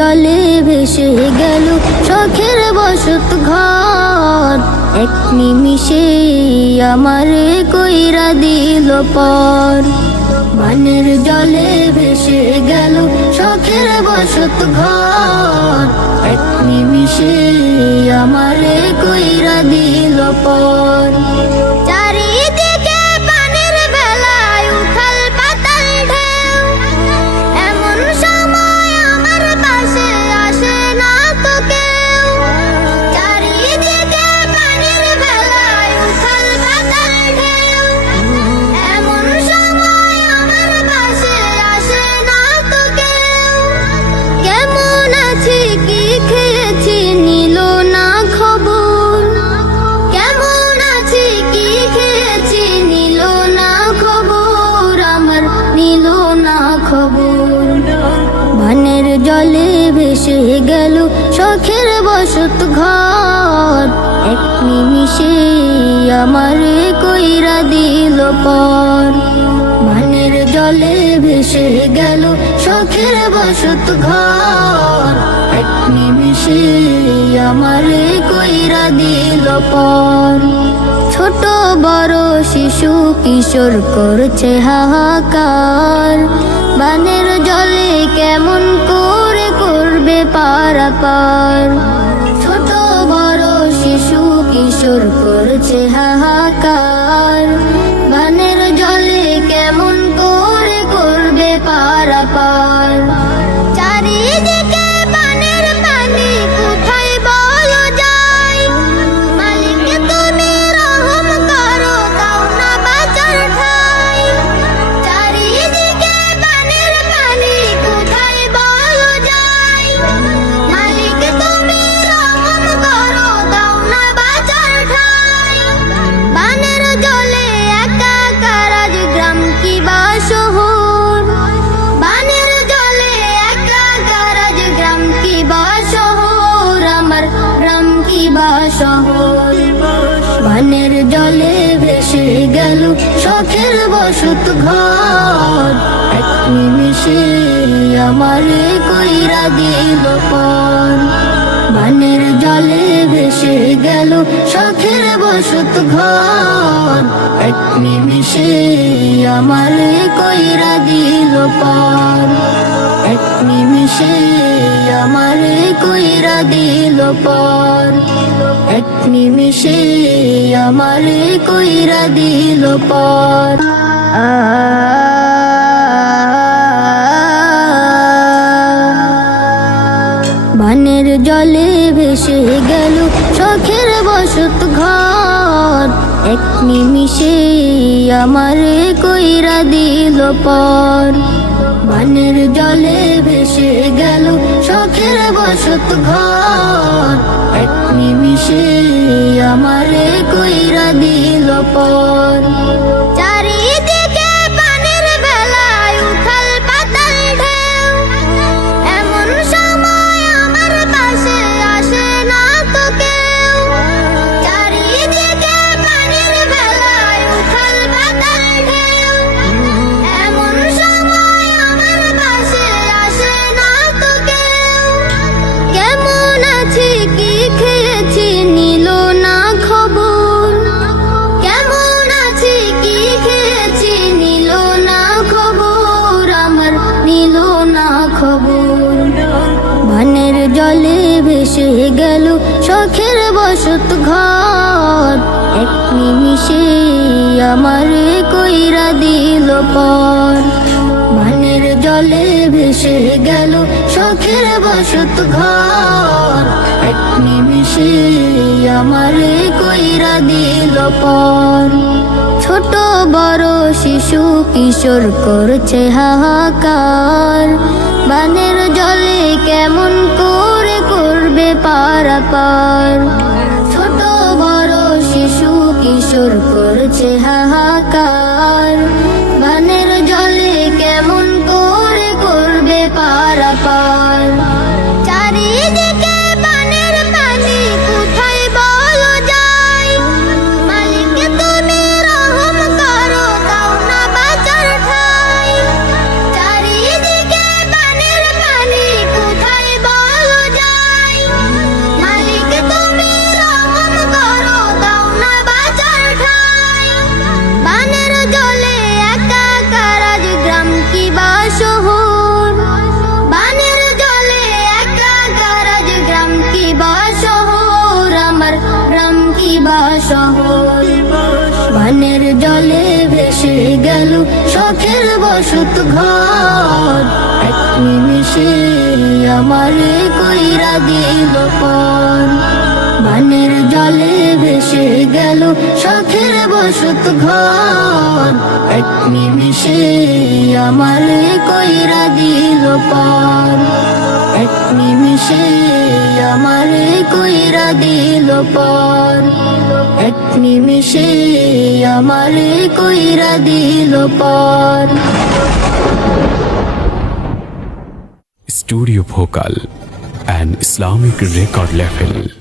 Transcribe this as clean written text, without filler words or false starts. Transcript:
জলে ভেসে গেল শখের বসত ঘর, এক নিমিষে আমারে কইরা দিল পর। বানের জলে ভেসে গেল শখের বসত ঘর, এক নিমিষে আমারে কইরা দিল পর। চারিদিকে পানির বেলায় উথাল পাতাল ঢেউ, এমন সময় আমার পাশে আসে না তো কেউ। চারিদিকে পানির বেলায় উথাল পাতাল ঢেউ, এমন সময় আমার পাশে আসে না তো কেউ। কেমন আছি কি খেয়েছি নিল না খবর, কেমন আছি কি খেয়েছি নিল না খবর, আমার নিল না খবর। বানের জলে ভেসে গেল শখের বসত ঘর, এক নিমিষে আমারে কইরা দিল পর। বানের জলে ভেসে গেল শখের বসত ঘর, এক নিমিষে আমারে কইরা দিল পর। ছোট বড় শিশু কিশোর করছে হাহাকার, বানের জলে কেমন করে করবে পারাপার। ছোট বড় শিশু কিশোর করছে হাহাকার, বানের জলে কেমন করে করবে পারাপার। চারিদিকে বানের পানি কোথায় বলো যায়, মালিক তুমি রহম করো দাও না বাঁচার ঠাঁই। চারিদিকে বানের পানি কোথায় বলো যায়, মালিক তুমি রহম করো দাও না বাঁচার ঠাঁই। বানের জলে একাকার আজ গ্রাম কি বা শহর, বানের জলে একাকার আজ গ্রাম কি বা শহর, আমার গ্রাম কি বা শহর। বানের জলে ভেসে গেল শখের বসত ঘর, এক নিমিষে আমারে কইরা দিল পর। বানের জলে ভেসে গেল শখের বসত ঘর, এক নিমিষে আমারে কইরা দিল পর। এক নিমিষে আমারে কইরা দিল পর, এক নিমিষে আমারে কইরা দিল পর। বানের জলে ভেসে গেল শখের বসত ঘর, এক নিমিষে আমারে কইরা দিল পর। বানের জলে ভেসে গেল শখের বসত ঘর, এক নিমিষে আমারে কইরা দিল পর। চারিদিকে পানির বেলায় উথাল পাতাল ঢেউ, এমন সময় আমার পাশে আসে না তো কেউ। চারিদিকে পানির বেলায় উথাল পাতাল ঢেউ, এমন সময় আমার পাশে আসে না তো কেউ। কেমন আছি কি খেয়েছি নিল না খবর, কেমন আছি কি খেয়েছি নিল না খবর, আমার নিল না খবর। বানের জলে ভেসে গেল শখের বসত ঘর, এক নিমিষে আমারে কইরা দিল পর। বানের জলে ভেসে গেল শখের বসত ঘর, এক নিমিষে আমারে কইরা দিল পর। ছোট বড় শিশু কিশোর করছে হাহাকার, বানের জলে কেমন করে করবে পারাপার। ছোট বড় শিশু কিশোর করছে হাহাকার, বানের জলে কেমন করে করবে পারাপার। চারিদিকে বানের পানি কোথায় বলো যায়, মালিক তুমি রহম করো দাও না বাঁচার ঠাঁই। চারিদিকে বানের পানি কোথায় বানের জলে ভেসে গেল শখের বসত ঘর এক নিমিষে আমারে কইরা দিল পর বানের জলে ভেসে গেল শখের বসত ঘর এক নিমিষে আমারে কইরা দিল পর এক নিমিষে আমারে কইরা দিল পর এক নিমিষে আমারে কইরা দিল পর Studio Bhokal, an Islamic record label.